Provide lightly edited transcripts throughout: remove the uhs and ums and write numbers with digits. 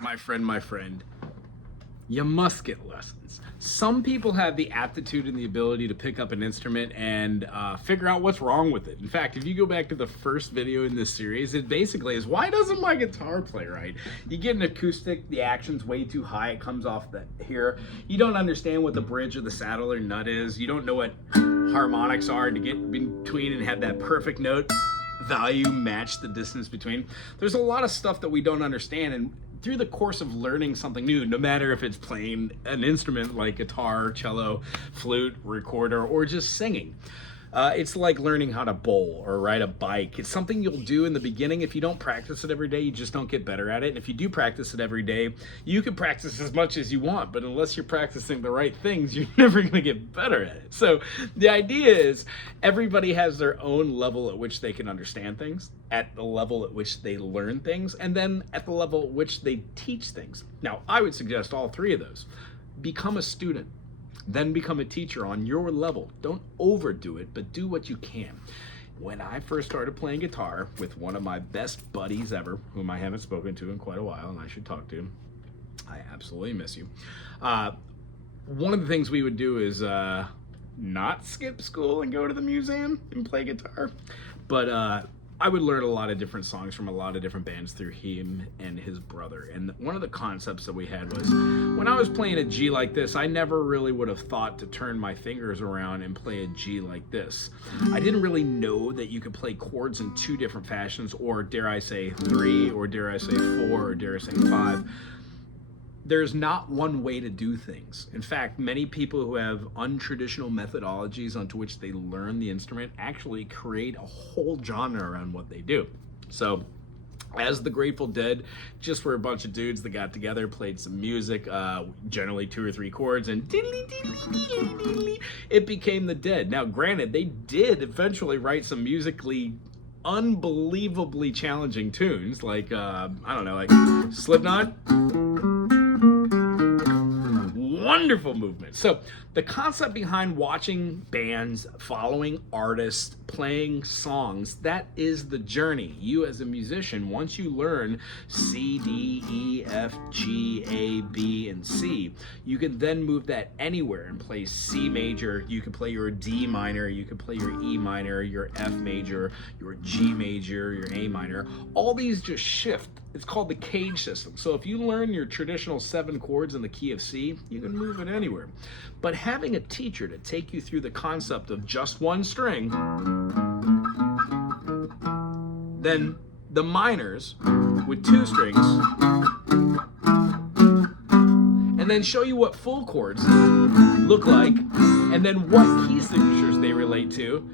my friend, you must get lessons. Some people have the aptitude and the ability to pick up an instrument and figure out what's wrong with it. In fact, if you go back to the first video in this series, it basically is, why doesn't my guitar play right? You get an acoustic, the action's way too high, it comes off here. You don't understand what the bridge of the saddle or nut is. You don't know what harmonics are to get between and have that perfect note value match the distance between. There's a lot of stuff that we don't understand, and through the course of learning something new, no matter if it's playing an instrument like guitar, cello, flute, recorder, or just singing, it's like learning how to bowl or ride a bike. It's something you'll do in the beginning. If you don't practice it every day, you just don't get better at it. And if you do practice it every day, you can practice as much as you want, but unless you're practicing the right things, you're never going to get better at it. So the idea is everybody has their own level at which they can understand things, at the level at which they learn things, and then at the level at which they teach things. Now, I would suggest all three of those. Become a student. Then become a teacher on your level. Don't overdo it, but do what you can. When I first started playing guitar with one of my best buddies ever, whom I haven't spoken to in quite a while, and I should talk to him. I absolutely miss you. One of the things we would do is not skip school and go to the museum and play guitar, but I would learn a lot of different songs from a lot of different bands through him and his brother. And one of the concepts that we had was, when I was playing a G like this, I never really would have thought to turn my fingers around and play a G like this. I didn't really know that you could play chords in two different fashions, or dare I say three, or dare I say four, or dare I say five. There's not one way to do things. In fact, many people who have untraditional methodologies onto which they learn the instrument actually create a whole genre around what they do. So, as the Grateful Dead just were a bunch of dudes that got together, played some music, generally 2 or 3 chords, and it became the Dead. Now, granted, they did eventually write some musically unbelievably challenging tunes, like, I don't know, like Slipknot. Wonderful movement. So the concept behind watching bands, following artists, playing songs, that is the journey. You as a musician, once you learn C, D, E, F, G, A, B, and C, you can then move that anywhere and play C major. You can play your D minor, you can play your E minor, your F major, your G major, your A minor. All these just shift. It's called the cage system. So if you learn your traditional 7 chords in the key of C, you can move it anywhere. But having a teacher to take you through the concept of just one string, then the minors with 2 strings, and then show you what full chords look like, and then what key signatures they relate to,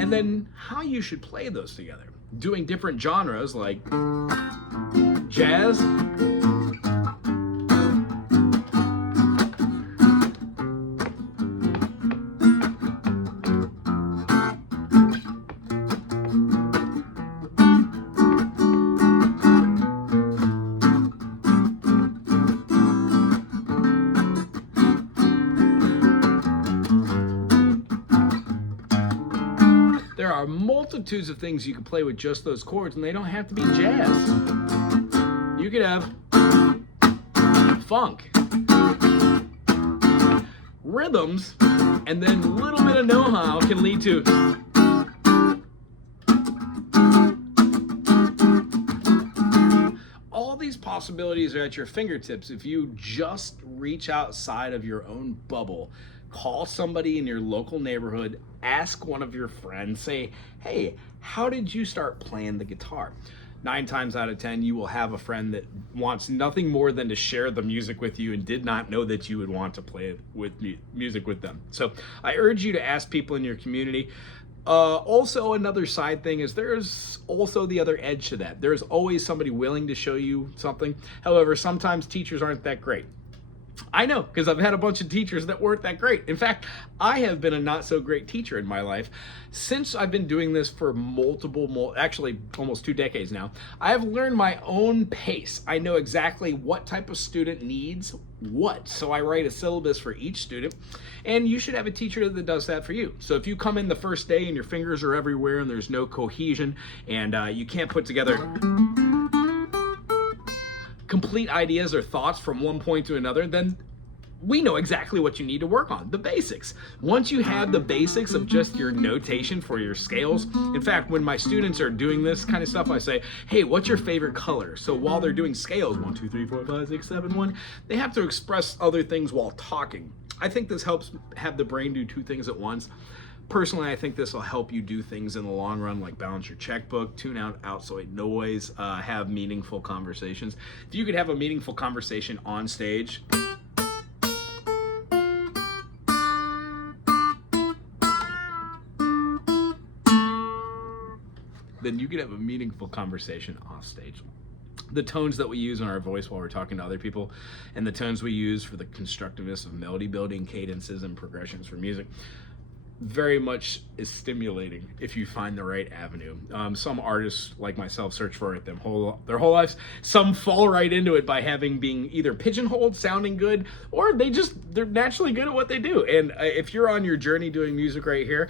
and then how you should play those together. Doing different genres like jazz, there are multitudes of things you can play with just those chords, and they don't have to be jazz. You could have funk, rhythms, and then a little bit of know-how can lead to all these possibilities are at your fingertips if you just reach outside of your own bubble. Call somebody in your local neighborhood, ask one of your friends, say, hey, how did you start playing the guitar? 9 times out of 10, you will have a friend that wants nothing more than to share the music with you and did not know that you would want to play with music with them. So I urge you to ask people in your community. Also, another side thing is there's also the other edge to that. There's always somebody willing to show you something. However, sometimes teachers aren't that great. I know, because I've had a bunch of teachers that weren't that great. In fact, I have been a not so great teacher in my life. Since I've been doing this for actually almost 2 decades now, I have learned my own pace. I know exactly what type of student needs what. So I write a syllabus for each student, and you should have a teacher that does that for you. So if you come in the first day and your fingers are everywhere and there's no cohesion and you can't put together complete ideas or thoughts from one point to another, then we know exactly what you need to work on, the basics. Once you have the basics of just your notation for your scales, in fact, when my students are doing this kind of stuff, I say, hey, what's your favorite color? So while they're doing scales, 1, 2, 3, 4, 5, 6, 7, 1, they have to express other things while talking. I think this helps have the brain do two things at once. Personally, I think this will help you do things in the long run, like balance your checkbook, tune out outside noise, have meaningful conversations. If you could have a meaningful conversation on stage, then you could have a meaningful conversation off stage. The tones that we use in our voice while we're talking to other people, and the tones we use for the constructiveness of melody building, cadences, and progressions for music, very much is stimulating if you find the right avenue. Some artists like myself search for it their whole lives. Some fall right into it by being either pigeonholed, sounding good, or they're naturally good at what they do. And if you're on your journey doing music right here,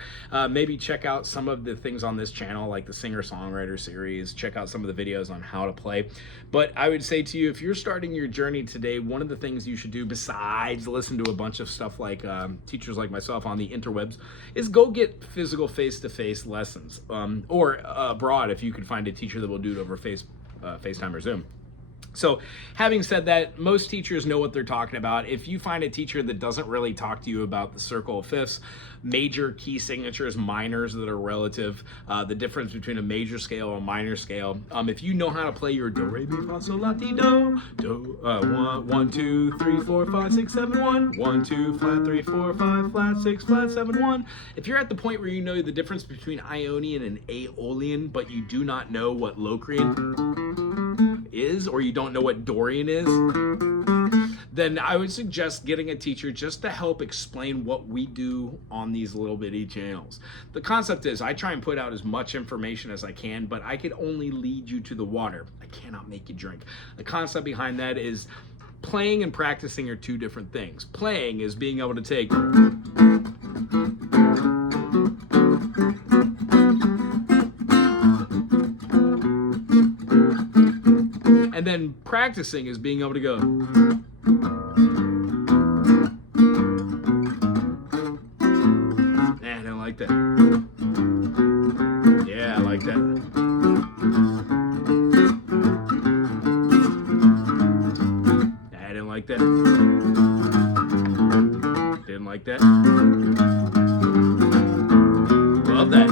maybe check out some of the things on this channel, like the singer-songwriter series. Check out some of the videos on how to play. But I would say to you, if you're starting your journey today, one of the things you should do besides listen to a bunch of stuff like teachers like myself on the interwebs is go get physical face-to-face lessons, or abroad if you could find a teacher that will do it over FaceTime or Zoom. So having said that, most teachers know what they're talking about. If you find a teacher that doesn't really talk to you about the circle of fifths, major key signatures, minors that are relative, the difference between a major scale and a minor scale, if you know how to play your do, re, mi, fa, sol, la, ti, do, 1, 2, 3, 4, 5, 6, 7, 1, 1, 2, flat, 3, 4, 5, flat, 6, flat, 7, 1. If you're at the point where you know the difference between Ionian and Aeolian, but you do not know what Locrian is, or you don't know what Dorian is, then I would suggest getting a teacher just to help explain what we do on these little bitty channels. The concept is I try and put out as much information as I can, but I could only lead you to the water. I cannot make you drink. The concept behind that is playing and practicing are two different things. Playing is being able to take and then practicing is being able to go. I don't like that. Yeah, I like that. I didn't like that. Didn't like that. Love that.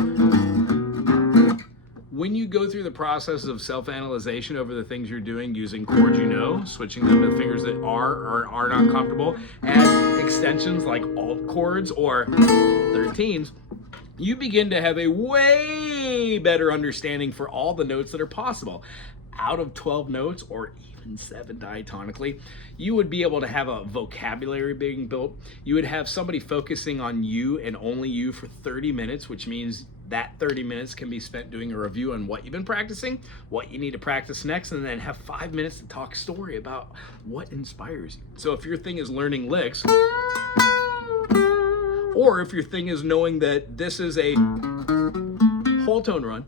When you go through the process of self-analyzation over the things you're doing, using chords you know, switching them to fingers that are or are not comfortable, add extensions like alt chords or 13s, you begin to have a way better understanding for all the notes that are possible. Out of 12 notes, or even 7 diatonically, you would be able to have a vocabulary being built. You would have somebody focusing on you and only you for 30 minutes, which means that 30 minutes can be spent doing a review on what you've been practicing, what you need to practice next, and then have 5 minutes to talk story about what inspires you. So if your thing is learning licks, or if your thing is knowing that this is a whole tone run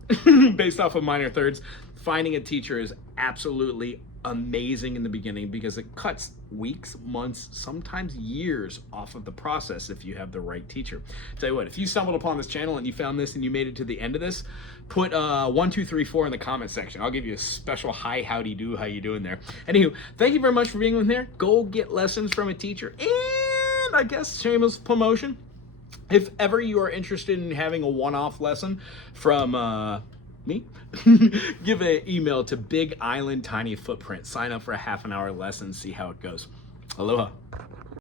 based off of minor thirds, finding a teacher is absolutely amazing in the beginning because it cuts weeks, months, sometimes years off of the process if you have the right teacher. Tell you what, if you stumbled upon this channel and you found this and you made it to the end of this, put 1, 2, 3, 4 in the comment section. I'll give you a special hi, howdy do, how you doing there. Anywho, thank you very much for being with me here. Go get lessons from a teacher, and I guess shameless promotion. If ever you are interested in having a one-off lesson from me, give an email to Big Island Tiny Footprint. Sign up for a half-an-hour lesson, see how it goes. Aloha.